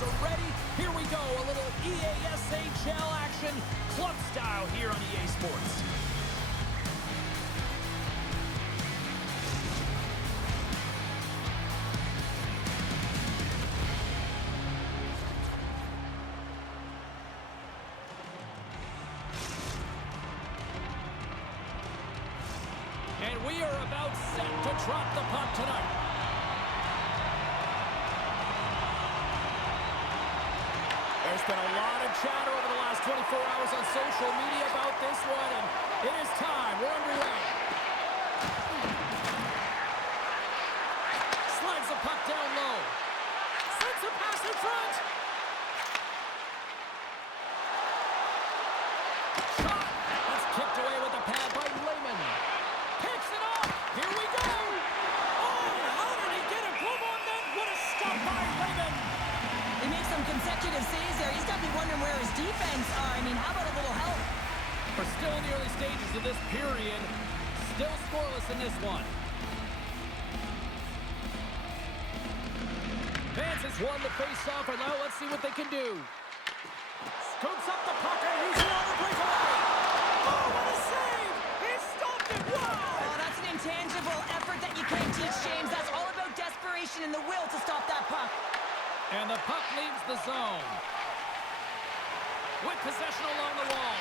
players are ready. Here we go, a little EASHL action, club style here on EA Sports. And we are about set to drop the puck tonight. There's been a lot of chatter over the last 24 hours on social media about this one, and it is time. We're underway. Slides the puck down low. Sends a pass in front. Shot. That's kicked away with the pad by Lehman. Picks it up. Here we go. Oh, how did he get a glove on that? What a stop by Lehman. He makes some consecutive saves there. He's got to be wondering where his defense are. I mean, how about a little help? We're still in the early stages of this period. Still scoreless in this one. Vance has won the face-off, and now let's see what they can do. Scoops up the puck, and he's on the breakaway. Oh, what a save! He stopped it! Wow! Oh, that's an intangible effort that you can't teach, James. That's all about desperation and the will to stop that puck. And the puck leaves the zone. With possession along the wall.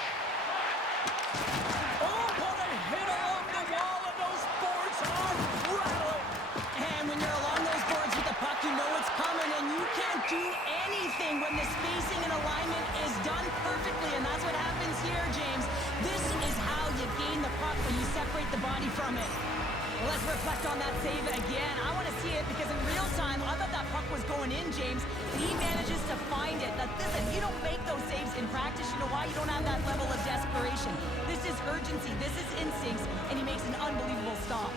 Oh, what a hit along the wall, and those boards are rattling. And when you're along those boards with the puck, you know it's coming, and you can't do anything when the spacing and alignment is done perfectly, and that's what happens here, James. This is how you gain the puck when you separate the body from it. Well, let's reflect on that save again. I want to see it because in real time, I thought that puck was going in, James. He manages to find it. Now, listen, you don't make those saves in practice. You know why? You don't have that level of desperation. This is urgency. This is instincts, and he makes an unbelievable stop.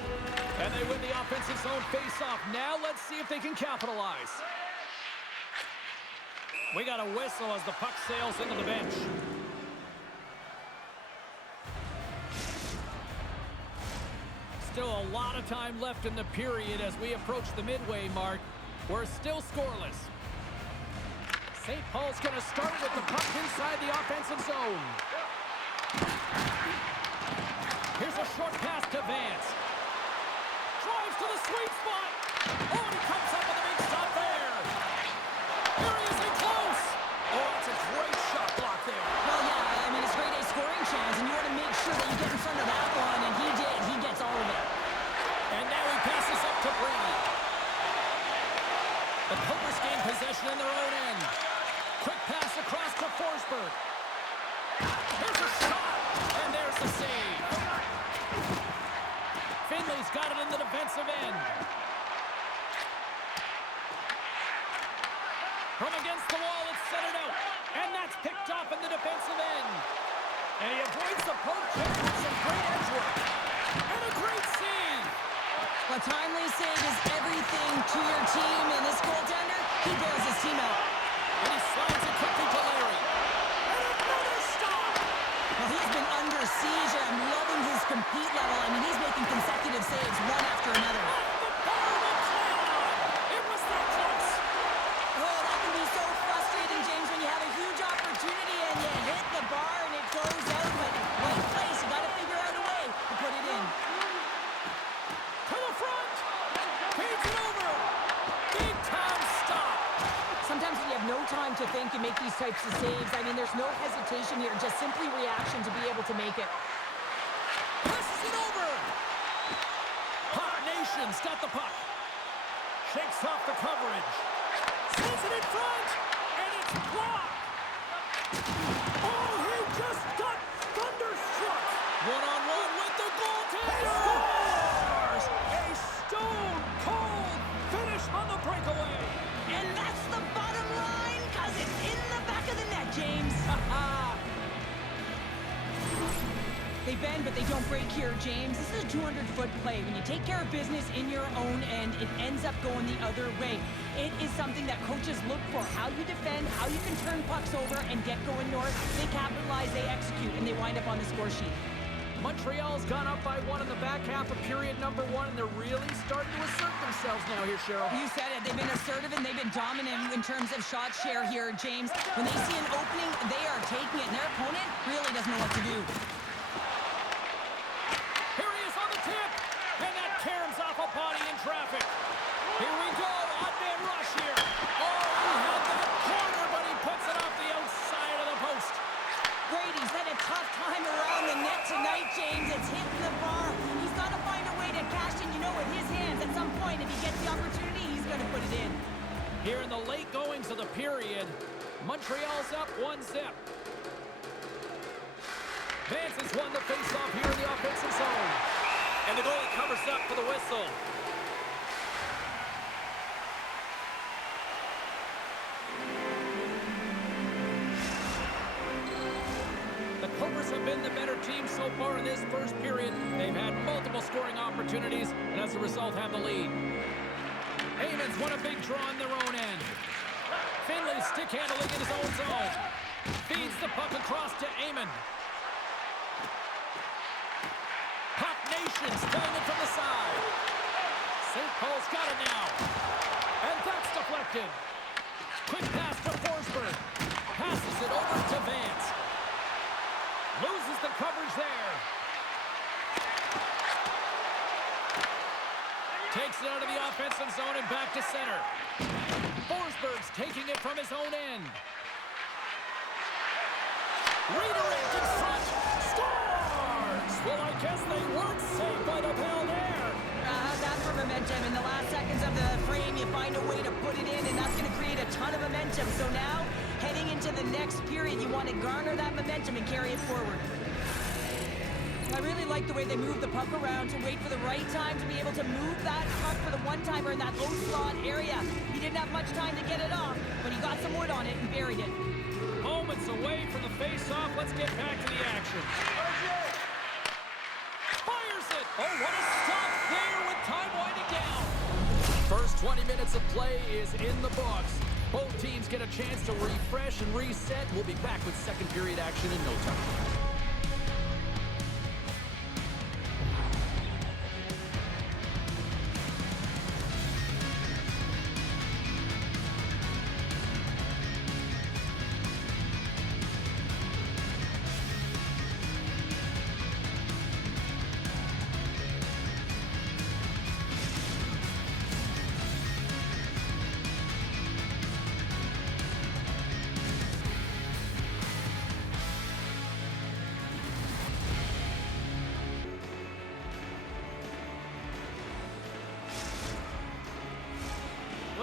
And they win the offensive zone face-off. Now let's see if they can capitalize. We got a whistle as the puck sails into the bench. Still a lot of time left in the period as we approach the midway mark. We're still scoreless. St. Paul's going to start with the puck inside the offensive zone. Here's a short pass to Vance. Drives to the sweet spot. Oh, and he comes up with a big stop there. Here he is in close. Oh, it's a great shot block there. Well, yeah, I mean, it's grade A scoring chance, and you want to make sure that you get in front of that one, and he did. He gets all of it. And now he passes up to Brady. The Cobras gain possession in their own end. Quick pass across to Forsberg. There's a shot, and there's the save. Finley's got it in the defensive end. From against the wall, it's centered out. And that's picked off in the defensive end. And he avoids the poke check with some great edge work. And a great save. A timely save is everything to your team, and this goaltender, he bails his team out. And he slides it quickly to Larry. And another stop. Well, he's been under siege, and I'm loving his compete level. I mean, he's making consecutive saves one after another. It was that close. Oh, that can be so frustrating, James, when you have a huge opportunity and you hit the bar and it goes out. But right place, you got to figure out a way to put it in. To the front. Feeds it over. Big time stop. Sometimes when you have no time to think, you make these types of saves. I mean, there's no hesitation here, just simply reaction to be able to make it. Passes it over. Hot Nation's got the puck. Shakes off the coverage. Sends it in front. And it's blocked. Oh, he just got thunderstruck. One-on-one with the goaltender. Scores! A stone-cold finish on the breakaway. And that's the bottom line, because it's in the back of the net, James. They bend, but they don't break here, James. This is a 200-foot play. When you take care of business in your own end, it ends up going the other way. It is something that coaches look for. How you defend, how you can turn pucks over and get going north. They capitalize, they execute, and they wind up on the score sheet. Montreal's gone up by 1 in the back half of period number 1, and they're really starting to assert themselves now here, Cheryl. You said it. They've been assertive and they've been dominant in terms of shot share here, James. When they see an opening, they are taking it, and their opponent really doesn't know what to do. Here he is on the tip, and that caroms off a body in traffic. Here we go, odd man rush here. Oh, he had that corner, but he puts it off the outside of the post. Brady's had a tough time around the net tonight, James. It's hitting the bar. He's got to find a way to cash in, with his hands. At some point, if he gets the opportunity, he's going to put it in. Here in the late goings of the period, Montreal's up 1-0. Vance has won the faceoff here in the offensive zone. And the goalie covers up for the whistle. The Cobras have been the better team so far in this first period. They've had multiple scoring opportunities, and as a result have the lead. Eamon's won a big draw on their own end. Finley stick handling in his own zone. Feeds the puck across to Eamon. Puck Nation's playing it from the side. St. Paul's got it now. And that's deflected. Quick pass to Forsberg. Passes it over to Vance. Loses the coverage there. Takes it out of the offensive zone and back to center. Forsberg's taking it from his own end. Redirect in front. Scores! Well, I guess they weren't safe by the bell there. How's that for momentum? In the last seconds of the frame, you find a way to put it in, and that's going to create a ton of momentum. So now, heading into the next period, you want to garner that momentum and carry it forward. I really like the way they move the puck around to wait for the right time to be able to move that puck for the one-timer in that low slot area. He didn't have much time to get it off, but he got some wood on it and buried it. Moments away from the face-off. Let's get back to the action. Fires it! Oh, what a stop there with time winding down. First 20 minutes of play is in the books. Both teams get a chance to refresh and reset. We'll be back with second period action in no time.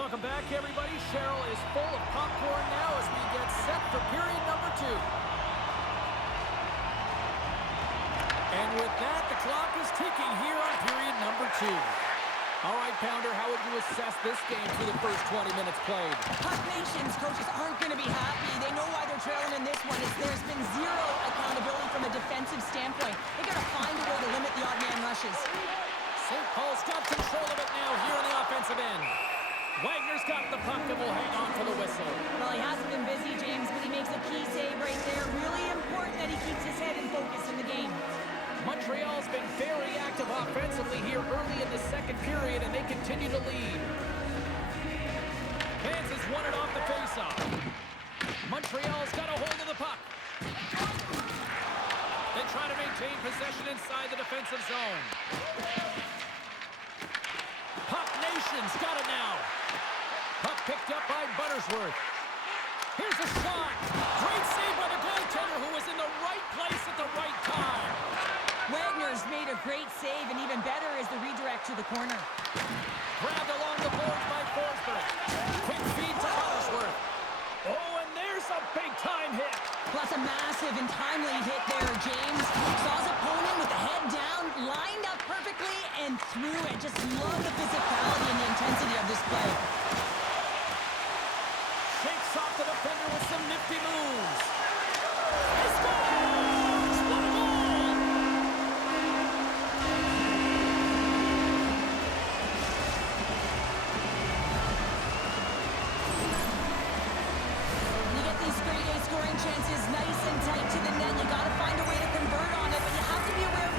Welcome back, everybody. Cheryl is full of popcorn now as we get set for period number 2. And with that, the clock is ticking here on period number 2. All right, Pounder, how would you assess this game through the first 20 minutes played? Puck Nation's coaches aren't going to be happy. They know why they're trailing in this one. There's been zero accountability from a defensive standpoint. They got to find a way to limit the odd man rushes. St. Paul's got control of it now here on the offensive end. Wagner's got the puck and will hang on for the whistle. Well, he hasn't been busy, James, but he makes a key save right there. Really important that he keeps his head in focus in the game. Montreal's been very active offensively here early in the second period, and they continue to lead. Vance has won it off the faceoff. Montreal's got a hold of the puck. They try to maintain possession inside the defensive zone. Puck Nation's got it now. Puck picked up by Buttersworth. Here's a shot. Great save by the goaltender who was in the right place at the right time. Wagner's made a great save, and even better is the redirect to the corner. Grabbed along the boards by Forsberg. Quick feed to Buttersworth. Oh, and there's a big-time hit. Plus a massive and timely hit there, James. Saw his opponent with the head down, lined up perfectly, and threw it. Just love the physicality and the intensity of this play. Shakes off the defender with some nifty moves. He scores! What a goal! You get these grade A scoring chances nice and tight to the net. You got to find a way to convert on it, but you have to be aware of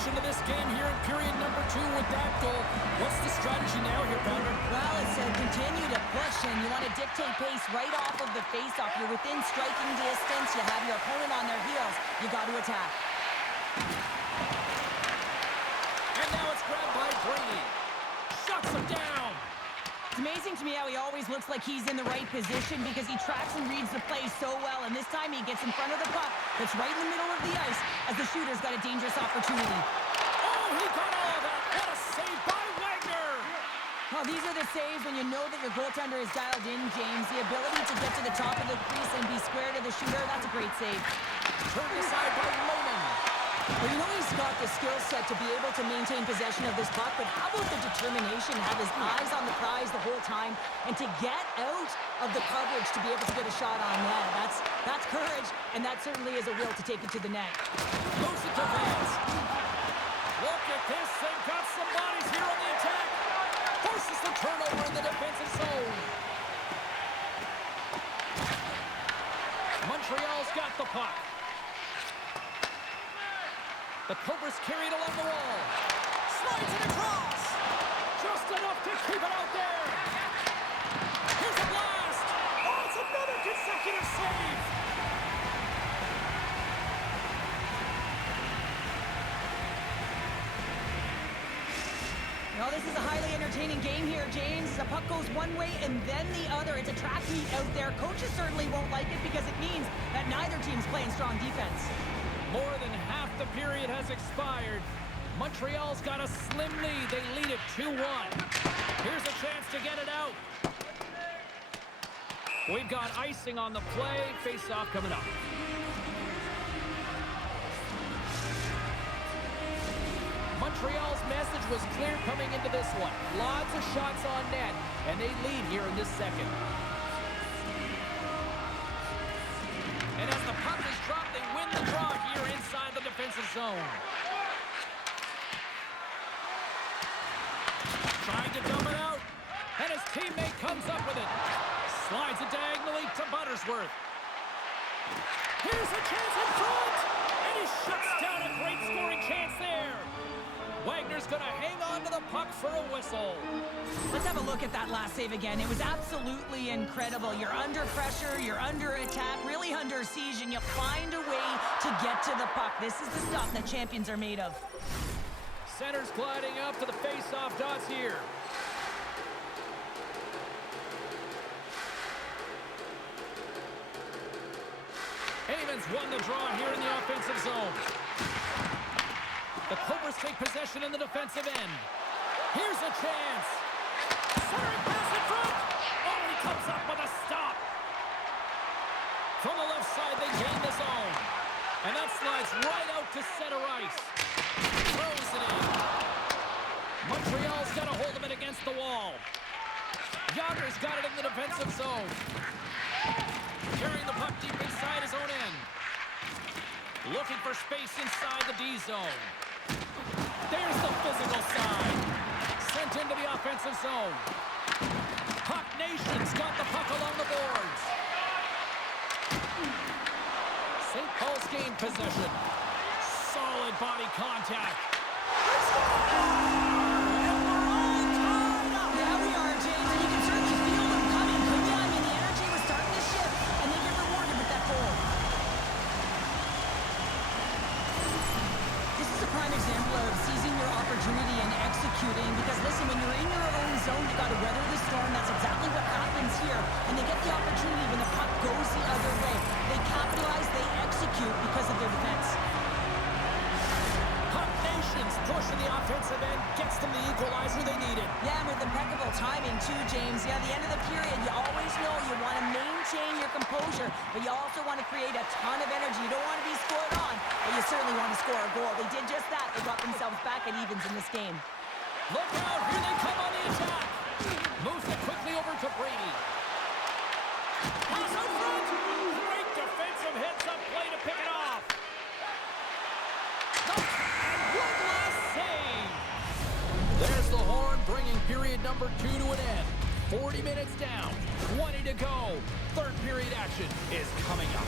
action to this game here in period number 2 with that goal. What's the strategy now here, Pounder? Well, it's continue to push, and you want to dictate pace right off of the faceoff. You're within striking distance. You have your opponent on their heels. You got to attack. And now it's grabbed by Brady. Shuts him down. It's amazing to me how he always looks like he's in the right position because he tracks and reads the play so well. And this time he gets in front of the puck that's right in the middle of the ice as the shooter's got a dangerous opportunity. Oh, he got all of that. What a save by Wagner. Well, these are the saves when you know that your goaltender is dialed in, James. The ability to get to the top of the crease and be square to the shooter, that's a great save. Turned aside by Loman. Well, you know he's got the skill set to be able to maintain possession of this puck, but how about the determination, have his eyes on the prize the whole time, and to get out of the coverage to be able to get a shot on net. That's courage, and that certainly is a will to take it to the net. Moves it to Vance. Look at this. They've got some bodies here on the attack. Forces the turnover in the defensive zone. Montreal's got the puck. The Cobras carried along the wall. Slides it across. Just enough to keep it out there. Here's a blast. Oh, it's another consecutive save. Well, this is a highly entertaining game here, James. The puck goes one way and then the other. It's a track meet out there. Coaches certainly won't like it because it means that neither team's playing strong defense. More than half the period has expired. Montreal's got a slim lead. They lead it 2-1. Here's a chance to get it out. We've got icing on the play. Face-off coming up. Montreal's message was clear coming into this one. Lots of shots on net, and they lead here in this second. And as the puck is dropped, they win the draw here inside the defensive zone. Trying to dump it out, and his teammate comes up with it. Slides it diagonally to Buttersworth. Here's a chance in front, and he shuts down a great scoring chance there. Wagner's going to hang on to the puck for a whistle. Let's have a look at that last save again. It was absolutely incredible. You're under pressure, you're under attack, really under siege, and you find a way to get to the puck. This is the stuff that champions are made of. Center's gliding up to the face-off dots here. Eamons won the draw here in the offensive zone. The Cobras take possession in the defensive end. Here's a chance. Centering pass in front. Oh, he comes up with a stop. From the left side, they gain the zone. And that slides right out to center ice. Throws it in. Montreal's got a hold of it against the wall. Yager's got it in the defensive zone. Carrying the puck deep inside his own end. Looking for space inside the D zone. There's the physical side. Sent into the offensive zone. Puck Nation's got the puck along the boards. St. Paul's gained possession. Solid body contact. Yeah, we are, James, and you can certainly feel them coming, couldn't you? I mean, the energy was starting to shift, and they get rewarded with that goal. This is a prime example of seizing your opportunity and executing, because listen, when you're in your own zone, you got to weather the storm. That's exactly what happens here, and they get the opportunity when the puck goes the other way. They capitalize, they execute because of their defense. Puck Nation's push in the offensive end gets them the equalizer they needed. Yeah, and with impeccable timing too, James. Yeah, at the end of the period, you always know you want to maintain your composure, but you also want to create a ton of energy. You don't want to be scored on, but you certainly want to score a goal. They did just that. They got themselves back at evens in this game. Look out, here they come on the attack. Moves it quickly over to Brady. Pass out front. Great defensive heads-up play to pick it off. And one last save. There's the horn, bringing period number 2 to an end. 40 minutes down, 20 to go. Third period action is coming up.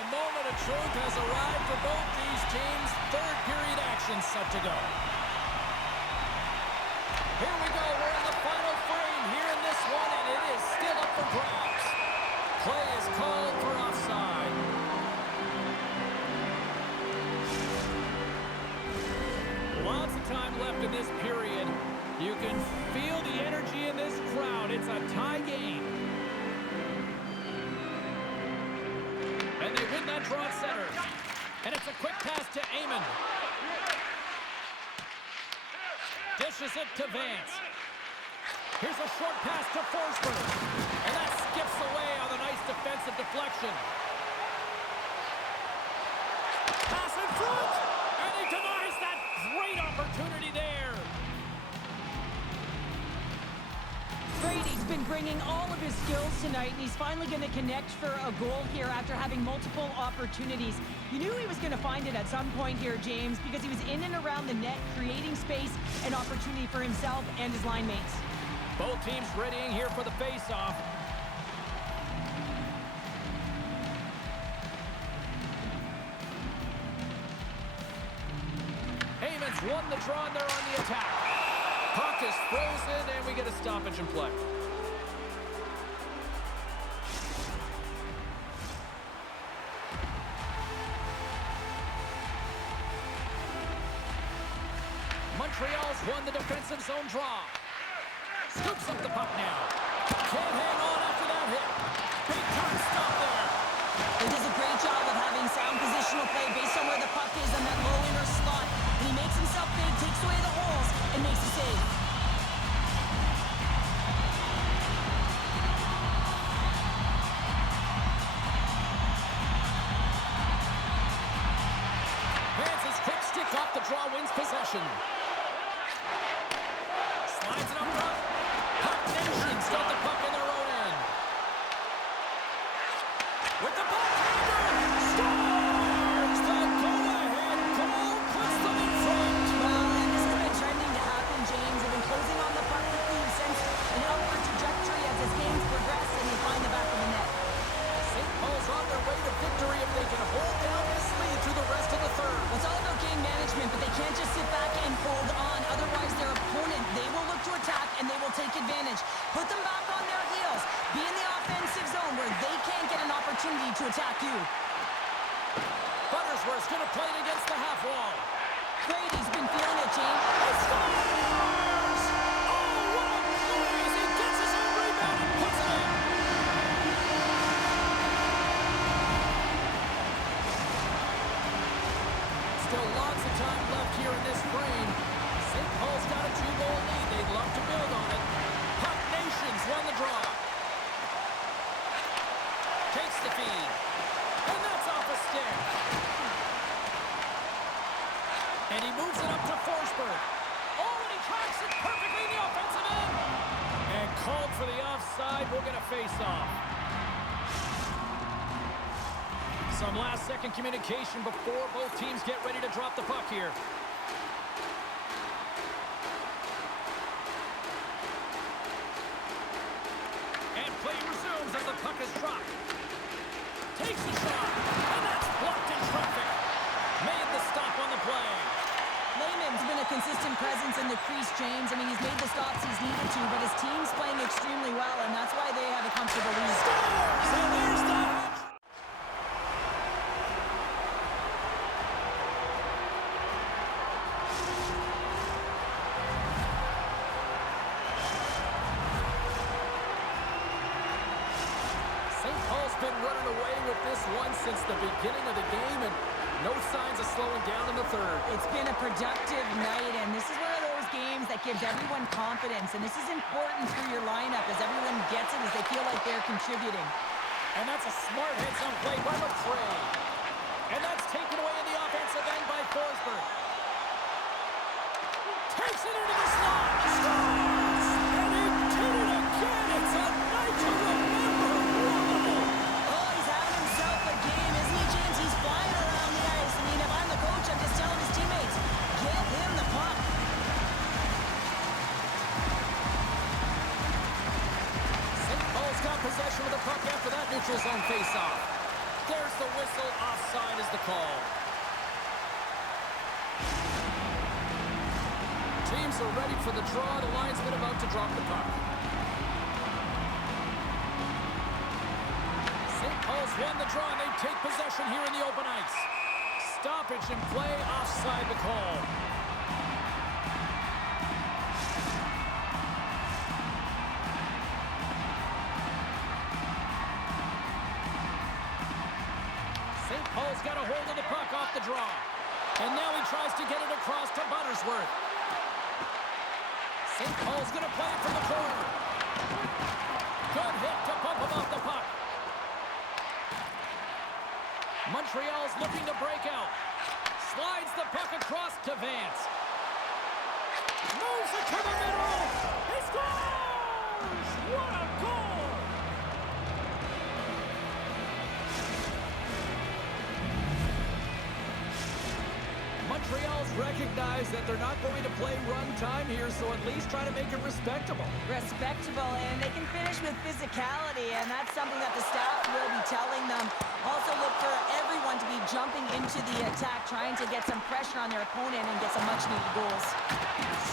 The moment of truth has arrived for both these teams. Third period action set to go. Here we go. We're in the final frame here in this one, and it is still up for grabs. Play is called for offside. Lots of time left in this period. You can feel the energy in this crowd. It's a tie game. And they win that draw at center. And it's a quick pass to Amon. Dishes it to Vance. Here's a short pass to Forsberg. And that skips away on the nice defensive deflection. Pass in front. And he denies that great opportunity there. Brady's been bringing all of his skills tonight, and he's finally going to connect for a goal here after having multiple opportunities. You knew he was going to find it at some point here, James, because he was in and around the net, creating space and opportunity for himself and his line mates. Both teams readying here for the face-off. Amon's won the draw, and they're on the attack. Puck is frozen, and we get a stoppage in play. Montreal's won the defensive zone draw. Scoops up the puck now. Can't hang on after that hit. Big time stop there. He does a great job of having sound positional play based on where the puck is in that low inner slot. And he makes himself big, takes away the holes, and makes a save. Vance's quick stick off the draw wins possession. Slides it up front. Puck Nation's got the puck in their own end. With the backhander, scores! The go-ahead goal puts them in front. Well, and this has been trending to happen, James. They've been closing on the puck quickly. You've sensed an upward trajectory as this game's progressed, and they find the back of the net. St. Paul's on their way to victory if they can hold down this lead through the rest of the third. Well, it's all about game management, but they can't just sit back and hold on. Otherwise, their opponent, they will look to attack, and they will take advantage. Put them back on their heels. Be in the offensive zone where they can't get an opportunity to attack you. Buttersworth's going to play it against the half wall. Brady's been feeling it, James. He scores! Oh, what a blaze! He gets his own rebound and puts it in. Still lots of time left here in this frame. St. Paul's got a 2-goal lead. They'd love to build on it. Puck Nations won the draw. Takes the feed. And that's off a stick. And he moves it up to Forsberg. Oh, and he tracks it perfectly in the offensive end. And called for the offside. We'll get a face-off. Some last-second communication before both teams get ready to drop the puck here. And play resumes as the puck is dropped. Takes the shot, and that's blocked in traffic. Made the stop on the play. Lehman's been a consistent presence in the crease, James. I mean, he's made the stops he's needed to, but his team's playing extremely well, and that's why they have a comfortable lead. Scores! And there's the hat. St. Paul's been running away with this one since the beginning of the game, and no signs of slowing down in the third. It's been a productive night, and this is one of those games that gives everyone confidence, and this is important for your lineup as everyone gets it, as they feel like they're contributing. And that's a smart heads-on play by McCray. And that's taken away in the offensive end by Forsberg. Takes it into the slot. Scores! And he did it again. It's a night to remember. Wow! Oh, he's having himself a game, isn't he, James? He's flying around the ice. I mean, if I'm the coach, I'm just telling his teammates, get him the puck. St. Paul's got possession of the puck after that neutral zone face-off. There's the whistle. Offside is the call. Teams are ready for the draw. The linesman about to drop the puck. St. Paul's won the draw, and they take possession here in the open ice. Stoppage in play, offside the call. St. Paul's got a hold of the puck off the draw. And now he tries to get it across to Buttersworth. St. Paul's going to play it from the corner. Good hit to bump him off the puck. Montreal's looking to break out. Slides the puck across to Vance. Moves it to the middle. He scores! What a goal! Montreal's recognized that they're not going to play run time here, so at least try to make it respectable. Respectable, and they can finish with physicality, and that's something that the staff will be telling them. Also look for everyone to be jumping into the attack, trying to get some pressure on their opponent and get some much-needed goals.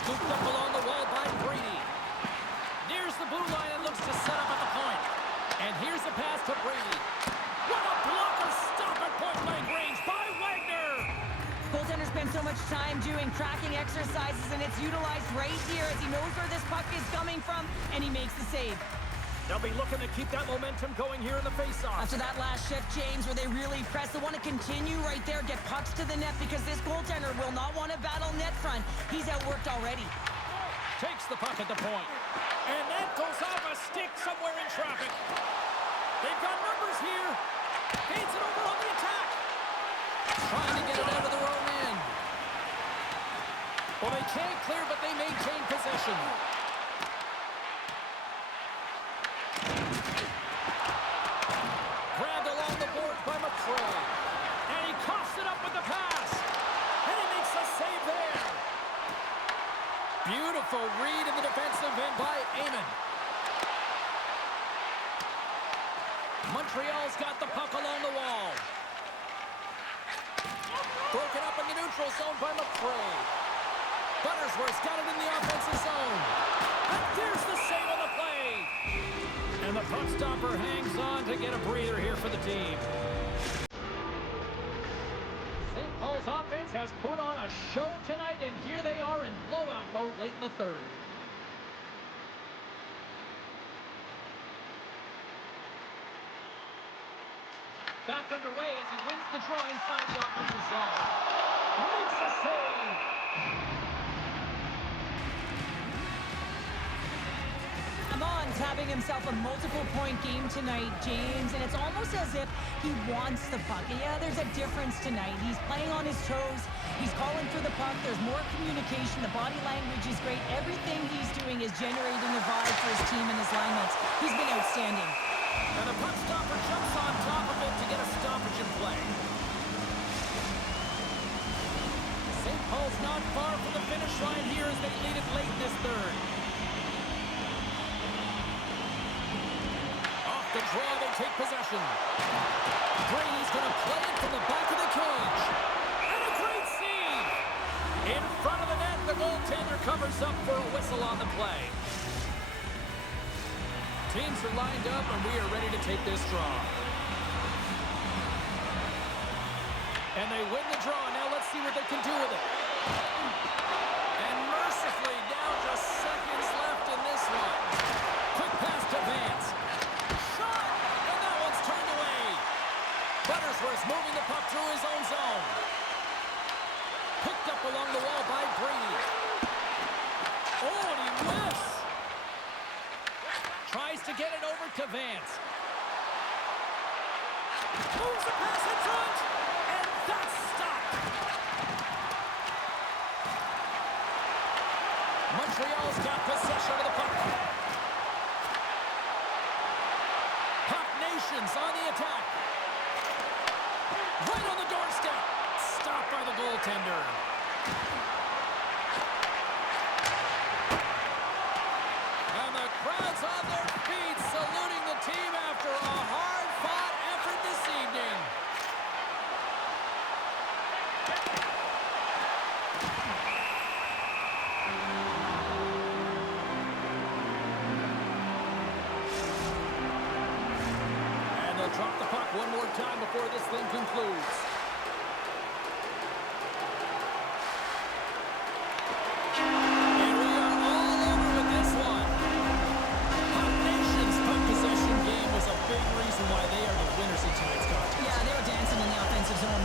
Scooped up along the wall by Brady. Nears the blue line and looks to set up at the point. And here's a pass to Brady. What a blocker! Stop at point-blank range by Wagner! Goaltender spends so much time doing tracking exercises, and it's utilized right here as he knows where this puck is coming from, and he makes the save. They'll be looking to keep that momentum going here in the faceoff. After that last shift, James, where they really press, they want to continue right there, get pucks to the net, because this goaltender will not want to battle net front. He's outworked already. Takes the puck at the point. And that goes off a stick somewhere in traffic. They've got numbers here. Gains it over on the attack. Trying to get it out of their own end. Well, they can't clear, but they maintain possession. Grabbed along the boards by McCray. And he coughs it up with the pass. And he makes a save there. Beautiful read in the defensive end by Amon. Montreal's got the puck along the wall. Broken up in the neutral zone by McCray. Buttersworth's got it in the offensive zone. And there's the save on the play. And the puck stopper hangs on to get a breather here for the team. St. Paul's offense has put on a show tonight, and here they are in blowout mode late in the third. Back underway as he wins the draw inside the offensive zone. Makes a save. Amon's having himself a multiple-point game tonight, James, and it's almost as if he wants the puck. Yeah, there's a difference tonight. He's playing on his toes. He's calling for the puck. There's more communication. The body language is great. Everything he's doing is generating a vibe for his team and his line mates. He's been outstanding. And the puck stopper jumps on top of it to get a stoppage in play. St. Paul's not far from the finish line here as they lead it late in this third. Off the draw, they take possession. Brady's going to play it from the back of the cage. And a great save! In front of the net, the goaltender covers up for a whistle on the play. Teams are lined up, and we are ready to take this draw. And they win the draw. Now let's see what they can do with it. And mercifully, down just seconds left in this one. Quick pass to Vance. Shot! And that one's turned away. Buttersworth's moving the puck through his own zone. Picked up along the wall by Brady. Oh, and he whiffs. Tries to get it over to Vance. Moves the pass in front. And that's stopped. Montreal's got possession of the puck. Puck Nations on the attack. Right on the doorstep. Stopped by the goaltender. And the crowd's on their feet, saluting the team after a hard-fought effort this evening. overtime before this thing concludes. And we are all over with this one. Hot Nation's puck possession game was a big reason why they are the winners in tonight's contest. Yeah, they were dancing in the offensive zone.